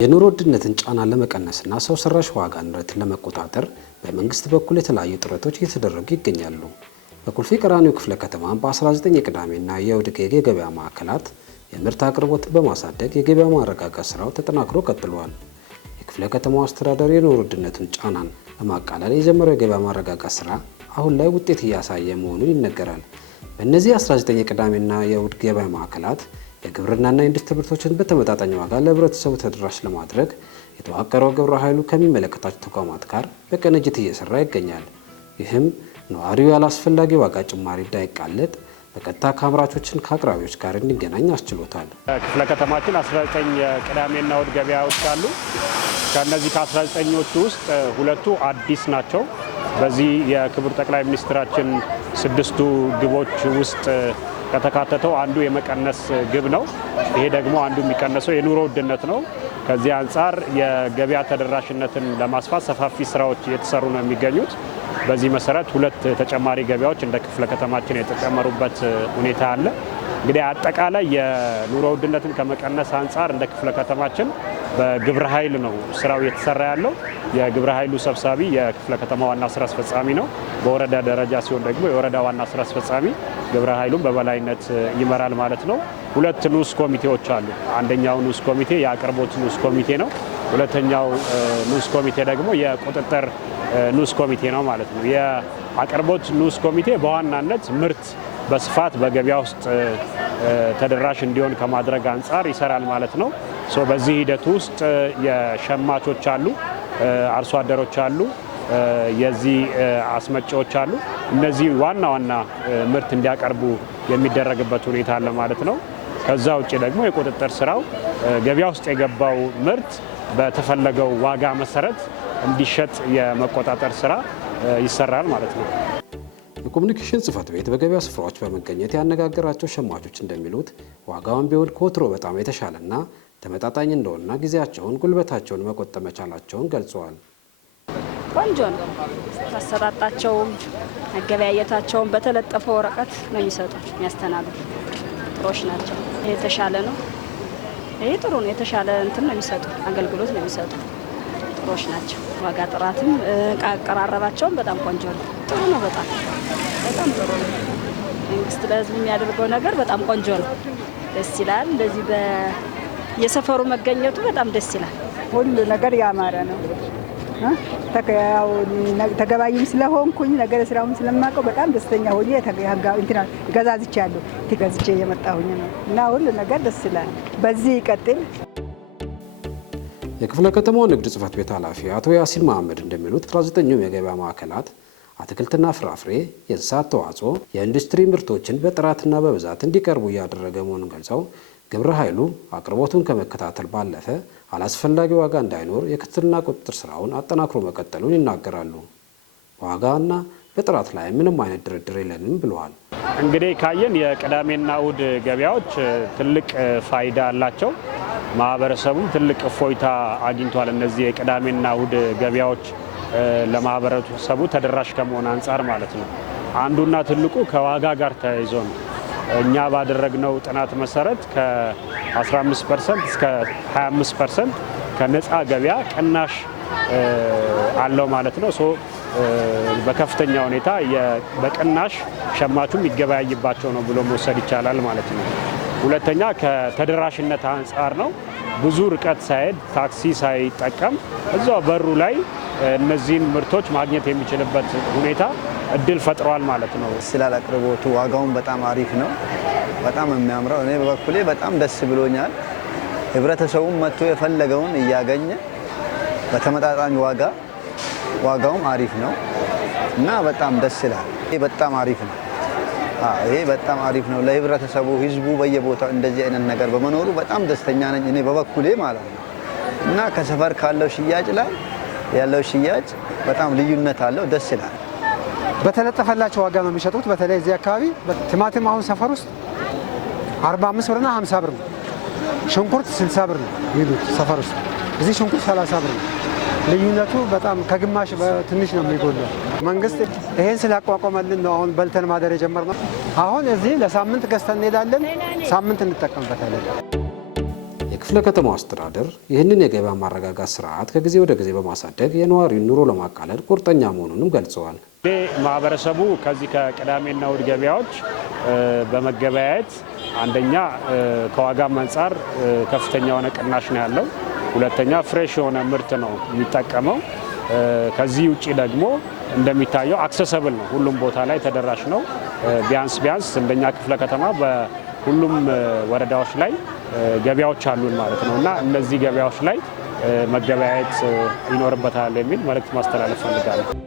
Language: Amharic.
የኑሮ ውድነትን ጫና ለመቀነስና ሰው ሰራሽ ዋጋ ንረትን ለመቆጣጠር በመንግስት በኩል የተለያዩ ጥረቶች እየተደረጉ ይገኛሉ። በኮልፌ ቀራኒዮ ክፍለ ከተማ በ19 የቅዳሜና የእሁድ የገበያ ማዕከላት የምርት አቅርቦትን በማሳደግ የገበያ ማረጋጋት ስራው ተጠናክሮ ቀጥሏል። የክፍለ ከተማው አስተዳደር የኑሮ ውድነትን ጫናን ለማቃለል የጀመረው የገበያ ማረጋጋት ስራ አሁን ላይ ውጤት እያሳየ መሆኑን ይነገራል። በእነዚህ 19 የቅዳሜና የእሁድ ገበያ ማዕከላት የግብርናና ኢንዱስትሪ ምርቶችን በተመጣጣኝ ዋጋ ለህብረተሰቡ ተደራሽ ለማድረግ የተዋቀረው ግብረ ኃይሉ ከሚመለከታቸው ተቋማት ጋር በቅንጅት እየሰራ ይገኛል። ይህም ነዋሪው ያላስፈላጊ ዋጋ ጭማሪ እንዳይቃለጥ በቀጥታ ከአምራቾችን ከአቅራቢዎች ጋር እንዲገናኝ አስችሎታል። ክፍለ ከተማችን 19 የቅዳሜና እሁድ ገበያዎች አሉ። ከነዚህ ከ19ኞቹ ውስጥ ሁለቱ አዲስ ናቸው። በዚህ የክቡር ጠቅላይ ሚኒስትራችን 6ቱ ግቦች ውስጥ ከተካተተው አንዱ የመቀነስ ግብ ነው። ይሄ ደግሞ አንዱ የሚቀነሰው የኑሮ ውድነት ነው። ከዚህ አንጻር የገበያ ተደራሽነትን ለማስፋት ሰፋፊ ስራዎች እየተሰሩ ነው የሚገኙት። በዚህ መሰረት ሁለት ተጨማሪ ገበያዎች እንደ ክፍለ ከተማችን የተጨመሩበት ሁኔታ አለ። እንግዲህ አጠቃላይ የኑሮ ውድነትን ከመቀነስ አንጻር እንደ ክፍለ ከተማችን በግብረ ኃይል ነው ስራው እየተሰራ ያለው። የግብረ ኃይሉ ሰብሳቢ የክፍለ ከተማ ዋና ስራ አስፈጻሚ ነው። በወረዳ ደረጃ ሲሆን ደግሞ የወረዳ ዋና ስራ አስፈጻሚ ግብረ ኃይሉን በበላይነት ይመራል ማለት ነው። ሁለት ንዑስ ኮሚቴዎች አሉ። አንደኛው ንዑስ ኮሚቴ የአቅርቦት ንዑስ ኮሚቴ ነው። ሁለተኛው ንዑስ ኮሚቴ ደግሞ የቁጥጥር ንዑስ ኮሚቴ ነው ማለት ነው። የአቅርቦት ንዑስ ኮሚቴ በዋናነት ምርት በስፋት በገበያ ውስጥ ተደራሽ እንዲሆን ከማድረግ አንጻር ይሰራል ማለት ነው። በዚህ ሂደት ውስጥ የሸማቾች አሉ፣ አርሶ አደሮች አሉ፣ የዚህ አስመጪዎች አሉ። እነዚህ ዋና ዋና ምርት እንዲያቀርቡ የሚደረግበት ሁኔታ አለ ማለት ነው። ከዛ ውጭ ደግሞ የቁጥጥር ስራው ገበያ ውስጥ የገባው ምርት በተፈለገው ዋጋ መሰረት እንዲሸጥ የመቆጣጠር ስራ ይሰራል ማለት ነው። የኮሚኒኬሽን ጽሕፈት ቤት በገበያ ስፍራዎች በመገኘት ያነጋገራቸው ሸማቾች እንደሚሉት ዋጋውን ቢሆን ከወትሮ በጣም የተሻለና ተመጣጣኝ እንደሆነና ጊዜያቸውን፣ ጉልበታቸውን መቆጠብ መቻላቸውን ገልጸዋል። ቆንጆ ነው። አሰጣጣቸውም መገበያየታቸውን በተለጠፈ ወረቀት ነው የሚሰጡት የሚያስተናግዱ ጥሮች ናቸው። የተሻለ ነው። ይሄ ጥሩ ነው። የተሻለ እንትን ነው የሚሰጡ አገልግሎት ነው የሚሰጡ ጥሮች ናቸው። ዋጋ ጥራትም አቀራረባቸውም በጣም ቆንጆ ነው። ጥሩ ነው። በጣም ጥሩ ነው። መንግስት ለህዝብ የሚያደርገው ነገር በጣም ቆንጆ ነው። ደስ ይላል። እንደዚህ የሰፈሩ መገኘቱ በጣም ደስ ይላል። ሁሉ ነገር ያማረ ነው። ተገባይም ስለሆንኩኝ ነገር ስራውን ስለማውቀው በጣም ደስተኛ ሆኜ ገዛዝቻለሁ። ገዝቼ የመጣሁኝ ነው እና ሁሉ ነገር ደስ ይላል። በዚህ ይቀጥል። የክፍለ ከተማው ንግድ ጽሕፈት ቤት ኃላፊ አቶ ያሲን መሐመድ እንደሚሉት 19ኙም የገበያ ማዕከላት አትክልትና ፍራፍሬ፣ የእንስሳት ተዋጽኦ፣ የኢንዱስትሪ ምርቶችን በጥራትና በብዛት እንዲቀርቡ እያደረገ መሆኑን ገልጸው ግብረ ኃይሉ አቅርቦቱን ከመከታተል ባለፈ አላስፈላጊ ዋጋ እንዳይኖር የክትትልና ቁጥጥር ስራውን አጠናክሮ መቀጠሉን ይናገራሉ። በዋጋና በጥራት ላይ ምንም አይነት ድርድር የለንም ብለዋል። እንግዲህ ካየን የቅዳሜና እሁድ ገበያዎች ትልቅ ፋይዳ አላቸው። ማህበረሰቡም ትልቅ እፎይታ አግኝቷል። እነዚህ የቅዳሜና እሁድ ገበያዎች ለማህበረሰቡ ተደራሽ ከመሆን አንጻር ማለት ነው። አንዱና ትልቁ ከዋጋ ጋር ተያይዞ ነው። እኛ ባደረግነው ጥናት መሰረት ከ15% እስከ 25% ከነፃ ገበያ ቅናሽ አለው ማለት ነው። በከፍተኛ ሁኔታ በቅናሽ ሸማቹ የሚገበያይባቸው ነው ብሎ መውሰድ ይቻላል ማለት ነው። ሁለተኛ ከተደራሽነት አንጻር ነው። ብዙ ርቀት ሳይሄድ ታክሲ ሳይጠቀም እዛው በሩ ላይ እነዚህን ምርቶች ማግኘት የሚችልበት ሁኔታ እድል ፈጥሯል ማለት ነው። ስላል አቅርቦቱ ዋጋውን በጣም አሪፍ ነው። በጣም የሚያምረው እኔ በበኩሌ በጣም ደስ ብሎኛል። ህብረተሰቡም መጥቶ የፈለገውን እያገኘ በተመጣጣኝ ዋጋውም አሪፍ ነው እና በጣም ደስ ይላል። ይሄ በጣም አሪፍ ነው። ይሄ በጣም አሪፍ ነው ለህብረተሰቡ። ህዝቡ በየቦታው እንደዚህ አይነት ነገር በመኖሩ በጣም ደስተኛ ነኝ እኔ በበኩሌ ማለት ነው እና ከሰፈር ካለው ሽያጭ ላይ ያለው ሽያጭ በጣም ልዩነት አለው። ደስ ይላል። በተለጠፈላቸው ዋጋ ነው የሚሸጡት። በተለይ እዚህ አካባቢ ቲማቲም አሁን ሰፈር ውስጥ 45 ብርና 50 ብር ነው። ሽንኩርት 60 ብር ነው ይሉት ሰፈር ውስጥ። እዚህ ሽንኩርት 30 ብር ነው። ልዩነቱ በጣም ከግማሽ በትንሽ ነው የሚጎለው። መንግስት ይሄን ስላቋቋመልን ነው አሁን በልተን ማደር የጀመርነው። አሁን እዚህ ለሳምንት ገዝተን እንሄዳለን፣ ሳምንት እንጠቀምበታለን። የክፍለ ከተማው አስተዳደር ይህንን የገበያ ማረጋጋት ስርዓት ከጊዜ ወደ ጊዜ በማሳደግ የነዋሪውን ኑሮ ለማቃለል ቁርጠኛ መሆኑንም ገልጸዋል። ማህበረሰቡ ከዚህ ከቅዳሜና እሁድ ገበያዎች በመገበያየት አንደኛ ከዋጋም አንጻር ከፍተኛ የሆነ ቅናሽ ነው ያለው። ሁለተኛ ፍሬሽ የሆነ ምርት ነው የሚጠቀመው። ከዚህ ውጪ ደግሞ እንደሚታየው አክሰሰብል ነው፣ ሁሉም ቦታ ላይ ተደራሽ ነው። ቢያንስ እንደኛ ክፍለ ከተማ በሁሉም ወረዳዎች ላይ ገበያዎች አሉን ማለት ነው እና እነዚህ ገበያዎች ላይ መገበያየት ይኖርበታል የሚል መልእክት ማስተላለፍ ፈልጋለሁ።